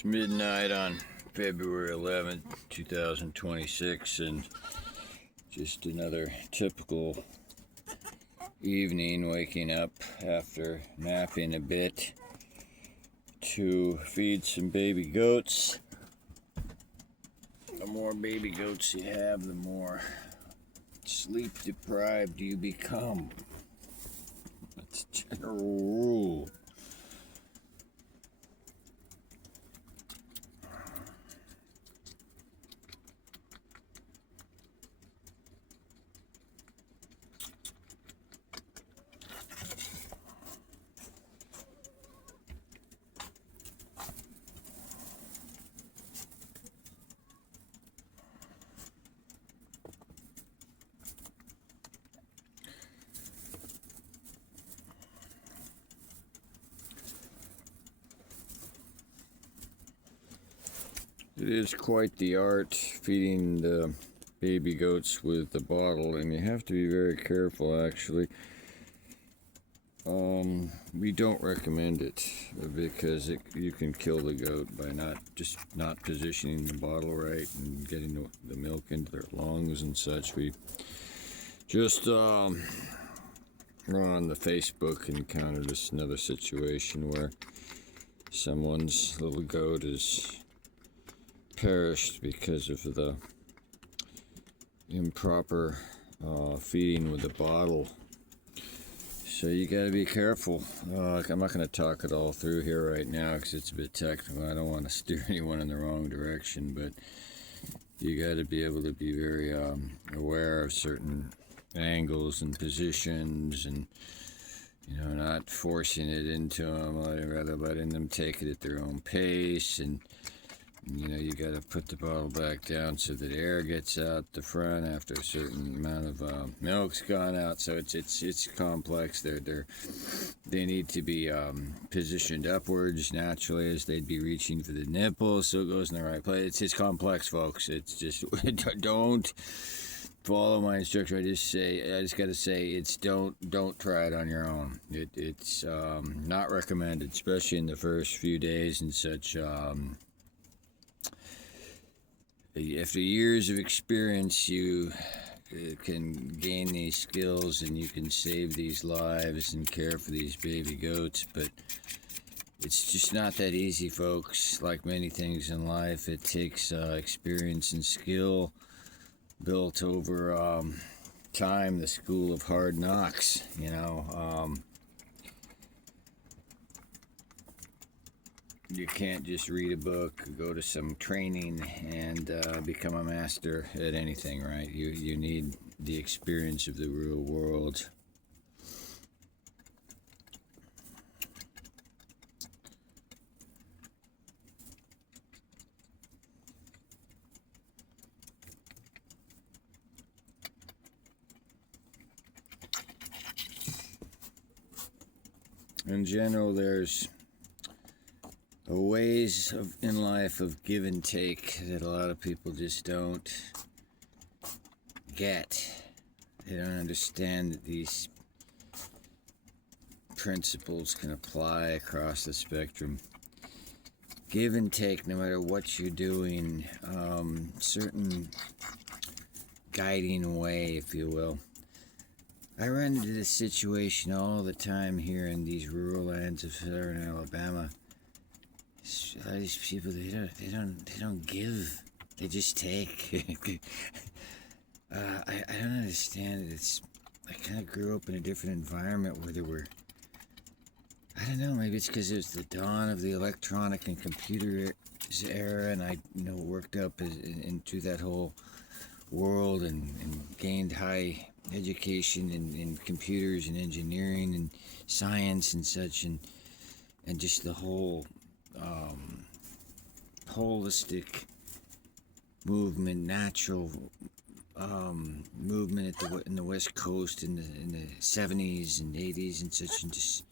It's midnight on February 11th, 2026, and just another typical evening, waking up after napping a bit to feed some baby goats. The more baby goats you have, the more sleep deprived you become. That's a general rule. It is quite the art feeding the baby goats with the bottle, and you have to be very careful actually. We don't recommend it because you can kill the goat by not positioning the bottle right and getting the milk into their lungs and such. We just on the Facebook encountered this another situation where someone's little goat is perished because of the improper feeding with the bottle. So you got to be careful. I'm not going to talk it all through here right now because it's a bit technical. I don't want to steer anyone in the wrong direction, but you got to be able to be very aware of certain angles and positions, and not forcing it into them, rather letting them take it at their own pace. And you got to put the bottle back down so that air gets out the front after a certain amount of milk's gone out. So it's complex. They need to be positioned upwards naturally as they'd be reaching for the nipples, so it goes in the right place. It's complex, folks. It's just don't follow my instruction. I just got to say don't try it on your own. It's not recommended, especially in the first few days and such. After years of experience, you can gain these skills and you can save these lives and care for these baby goats, but it's just not that easy, folks. Like many things in life, it takes experience and skill built over time, the school of hard knocks, You can't just read a book, go to some training, and become a master at anything, right? You need the experience of the real world. In general, there's ways in life of give and take that a lot of people just don't get. They don't understand that these principles can apply across the spectrum. Give and take, no matter what you're doing, certain guiding way, if you will. I run into this situation all the time here in these rural lands of southern Alabama. A lot of these people, they don't give. They just take. I don't understand it. I kind of grew up in a different environment where there were, I don't know, maybe it's because it was the dawn of the electronic and computer era, and I worked up into that whole world and gained high education in computers and engineering and science and such, and just the whole holistic movement, natural movement in the West Coast in the 70s and 80s and such, and just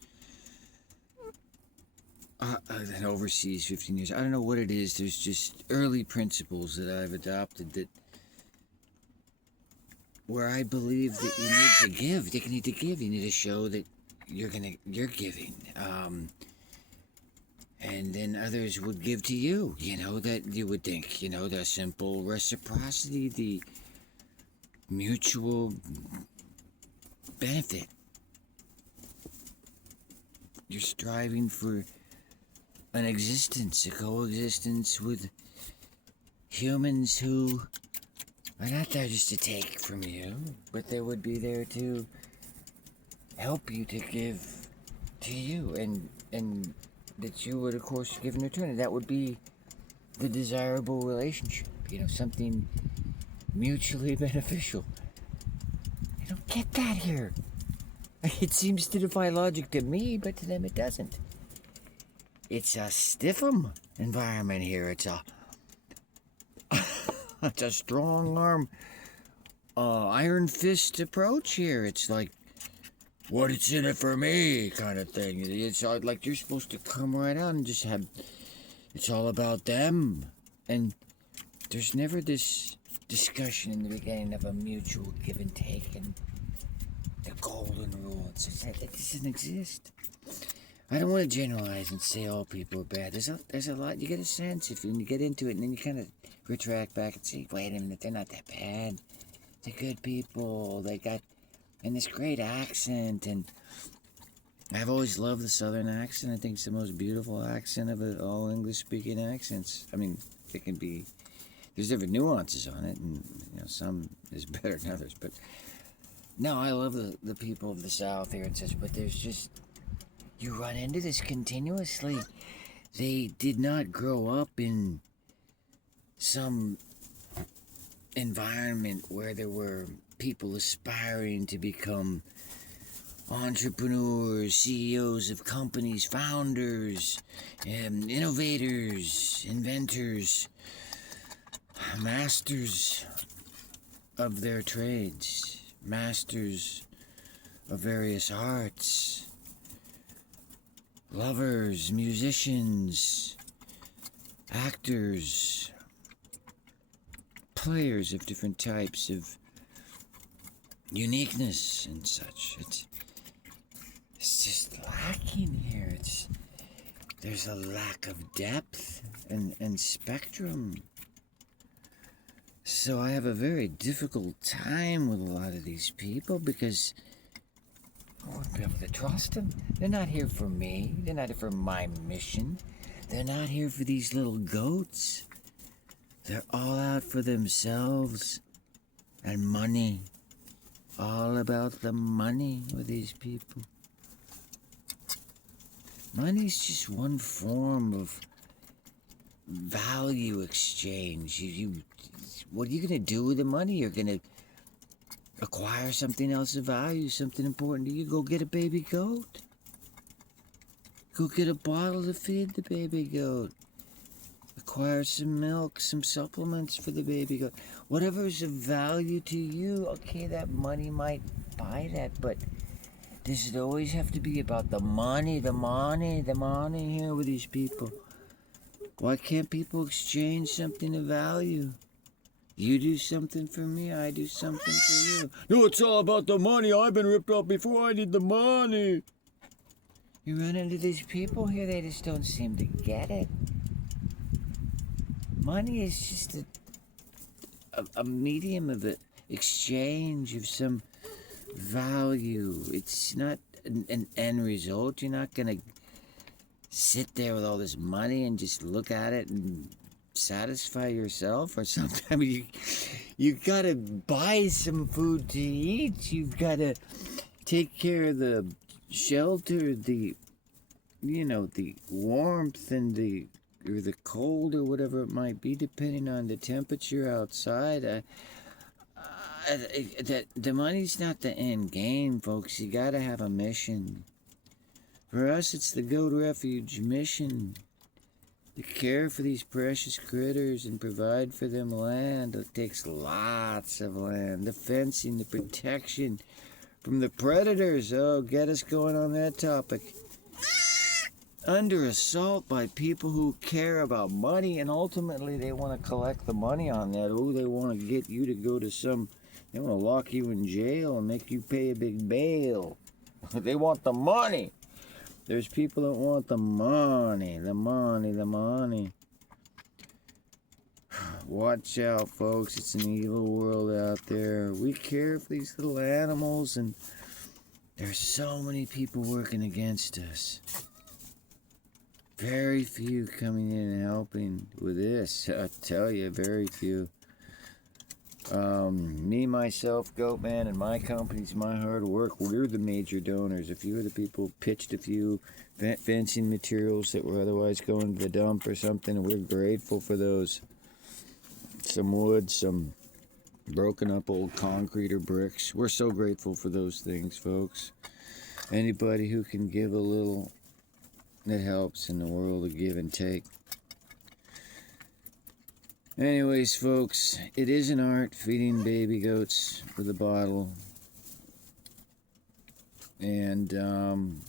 and overseas 15 years. I don't know what it is. There's just early principles that I've adopted that where I believe that you need to give. You need to give. You need to show that you're giving. and then others would give to you, that you would think, the simple reciprocity, the mutual benefit. You're striving for an existence, a coexistence with humans who are not there just to take from you, but they would be there to help you, to give to you, and that you would, of course, give in return. And that would be the desirable relationship, something mutually beneficial. I don't get that here. It seems to defy logic to me, but to them it doesn't. It's a stiff-'em environment here. It's a strong arm, iron fist approach here. It's like, what's in it for me kind of thing. It's like you're supposed to come right out and just have, it's all about them. And there's never this discussion in the beginning of a mutual give and take and the golden rule. It's just like, it doesn't exist. I don't want to generalize and say all people are bad. There's a lot. You get a sense if you get into it, and then you kind of retract back and say, wait a minute, they're not that bad. They're good people. They got this great accent, and I've always loved the Southern accent. I think it's the most beautiful accent of it, all English-speaking accents. I mean, it can be, there's different nuances on it, and some is better than others. But no, I love the people of the South here and such. But there's just, you run into this continuously. They did not grow up in some environment where there were people aspiring to become entrepreneurs, CEOs of companies, founders, innovators, inventors, masters of their trades, masters of various arts, lovers, musicians, actors, players of different types of uniqueness and such. It's just lacking here. There's a lack of depth and spectrum. So I have a very difficult time with a lot of these people because I wouldn't be able to trust them. They're not here for me. They're not here for my mission. They're not here for these little goats. They're all out for themselves and money. All about the money with these people. Money's just one form of value exchange. What are you going to do with the money? You're going to acquire something else of value, something important to you. Go get a baby goat. Go get a bottle to feed the baby goat. Acquire some milk, some supplements for the baby goat. Whatever is of value to you, okay, that money might buy that, but does it always have to be about the money here with these people? Why can't people exchange something of value? You do something for me, I do something for you. No, it's all about the money. I've been ripped off before. I need the money. You run into these people here, they just don't seem to get it. Money is just a medium of exchange of some value. It's not an end result. You're not going to sit there with all this money and just look at it and satisfy yourself or something. I mean, you got to buy some food to eat. You've got to take care of the shelter, the warmth and the cold or whatever it might be, depending on the temperature outside. That the money's not the end game, folks. You gotta have a mission. For us, it's the Goat Refuge mission. To care for these precious critters and provide for them land. It takes lots of land. The fencing, the protection from the predators. Oh, get us going on that topic. Under assault by people who care about money, and ultimately they want to collect the money on that. Oh, they want to get you to go to they want to lock you in jail and make you pay a big bail. They want the money. There's people that want the money, the money, the money. Watch out, folks. It's an evil world out there. We care for these little animals, and there's so many people working against us. Very few coming in and helping with this. I tell you, very few. Me, myself, Goatman, and my companies, my hard work, we're the major donors. A few of the people pitched a few fencing materials that were otherwise going to the dump or something, and we're grateful for those. Some wood, some broken up old concrete or bricks. We're so grateful for those things, folks. Anybody who can give a little, it helps in the world of give and take. Anyways, folks, it is an art feeding baby goats with a bottle. And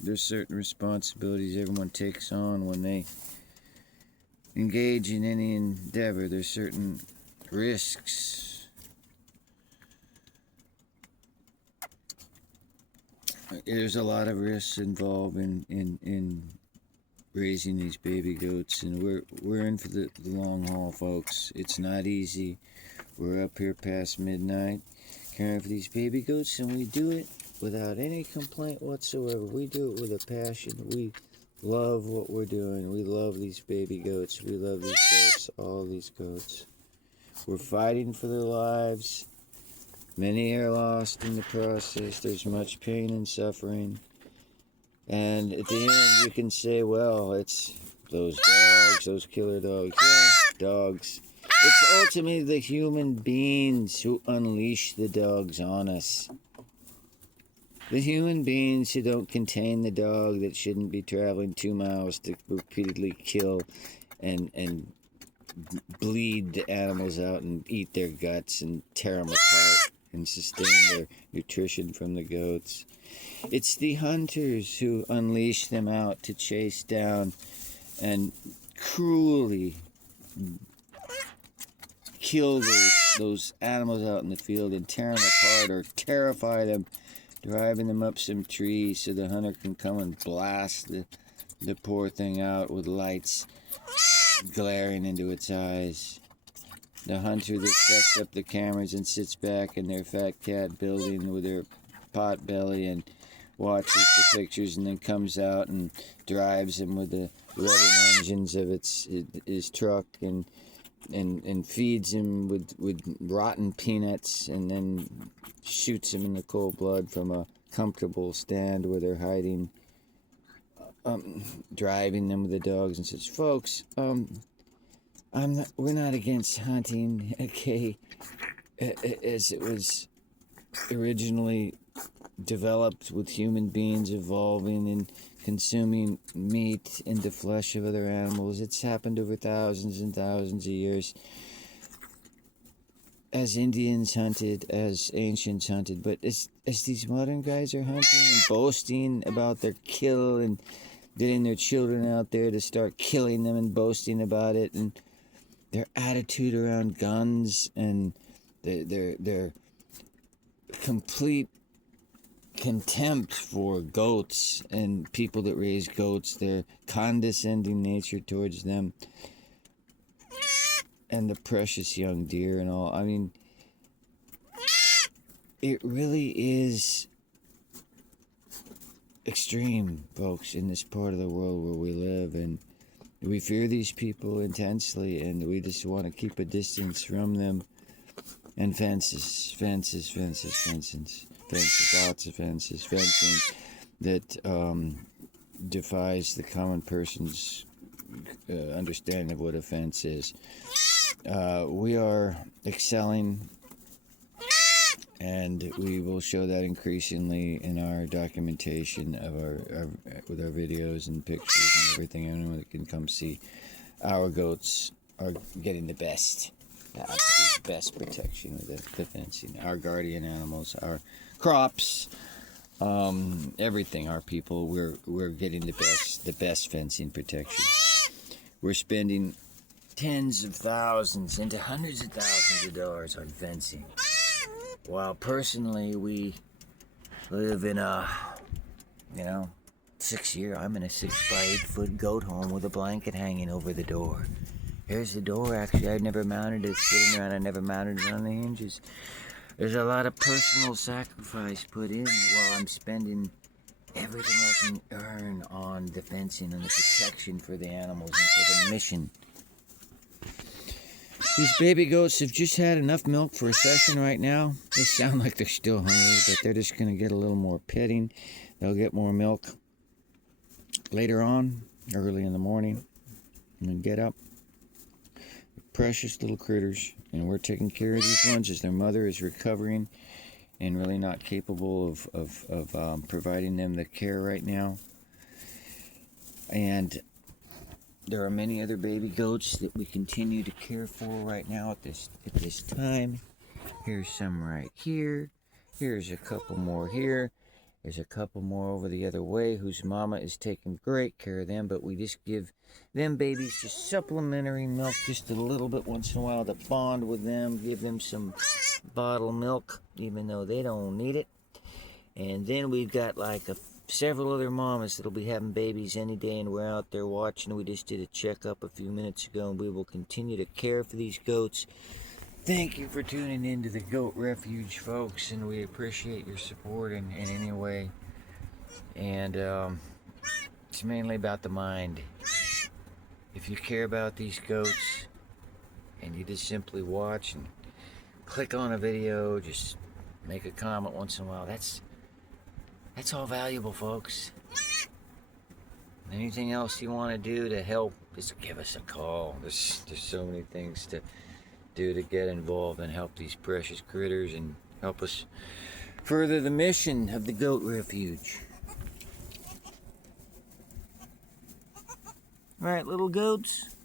there's certain responsibilities everyone takes on when they engage in any endeavor. There's certain risks. There's a lot of risks involved in raising these baby goats, and we're in for the long haul, folks. It's not easy. We're up here past midnight caring for these baby goats, and we do it without any complaint whatsoever. We do it with a passion. We love what we're doing. We love these baby goats. We love these goats, all these goats. We're fighting for their lives. Many are lost in the process. There's much pain and suffering. And at the end, you can say, well, it's those dogs, those killer dogs. Yeah, dogs. It's ultimately the human beings who unleash the dogs on us. The human beings who don't contain the dog that shouldn't be traveling 2 miles to repeatedly kill and bleed the animals out and eat their guts and tear them apart and sustain their nutrition from the goats. It's the hunters who unleash them out to chase down and cruelly kill those animals out in the field and tear them apart or terrify them, driving them up some trees so the hunter can come and blast the poor thing out with lights glaring into its eyes. The hunter that sets up the cameras and sits back in their fat cat building with their pot belly and watches the pictures and then comes out and drives them with the revving engines of his truck and feeds him with rotten peanuts and then shoots him in the cold blood from a comfortable stand where they're hiding, driving them with the dogs and says, folks, we're not against hunting, okay, as it was originally developed with human beings evolving and consuming meat and the flesh of other animals. It's happened over thousands and thousands of years. As Indians hunted, as ancients hunted, but as these modern guys are hunting and boasting about their kill and getting their children out there to start killing them and boasting about it, and their attitude around guns and their complete contempt for goats and people that raise goats, their condescending nature towards them, and the precious young deer and all. I mean, it really is extreme, folks, in this part of the world where we live, and we fear these people intensely, and we just want to keep a distance from them. And fences, lots of fences, fencing that defies the common person's understanding of what a fence is. We are excelling, and we will show that increasingly in our documentation of with our videos and pictures and everything. Anyone that can come see our goats are getting the best. The best protection with the fencing. Our guardian animals, our crops, everything. Our people, we're getting the best fencing protection. We're spending tens of thousands into hundreds of thousands of dollars on fencing. While personally we live in a, 6 year. I'm in a 6 by 8 foot goat home with a blanket hanging over the door. Here's the door. Actually, I'd never mounted it sitting around. I never mounted it on the hinges. There's a lot of personal sacrifice put in while I'm spending everything I can earn on the fencing and the protection for the animals and for the mission. These baby goats have just had enough milk for a session right now. They sound like they're still hungry, but they're just going to get a little more petting. They'll get more milk later on, early in the morning, and get up. Precious little critters, and we're taking care of these ones as their mother is recovering and really not capable of providing them the care right now. And there are many other baby goats that we continue to care for right now at this time. Here's some right here. Here's a couple more here. There's a couple more over the other way whose mama is taking great care of them, but we just give them babies just supplementary milk just a little bit once in a while to bond with them, give them some bottled milk, even though they don't need it. And then we've got like several other mamas that'll be having babies any day, and we're out there watching. We just did a checkup a few minutes ago, and we will continue to care for these goats. Thank you for tuning into the Goat Refuge, folks, and we appreciate your support in any way. And it's mainly about the mind. If you care about these goats and you just simply watch and click on a video, just make a comment once in a while, that's all valuable, folks. Anything else you want to do to help, just give us a call. There's so many things to do to get involved and help these precious critters and help us further the mission of the Goat Refuge. All right, little goats.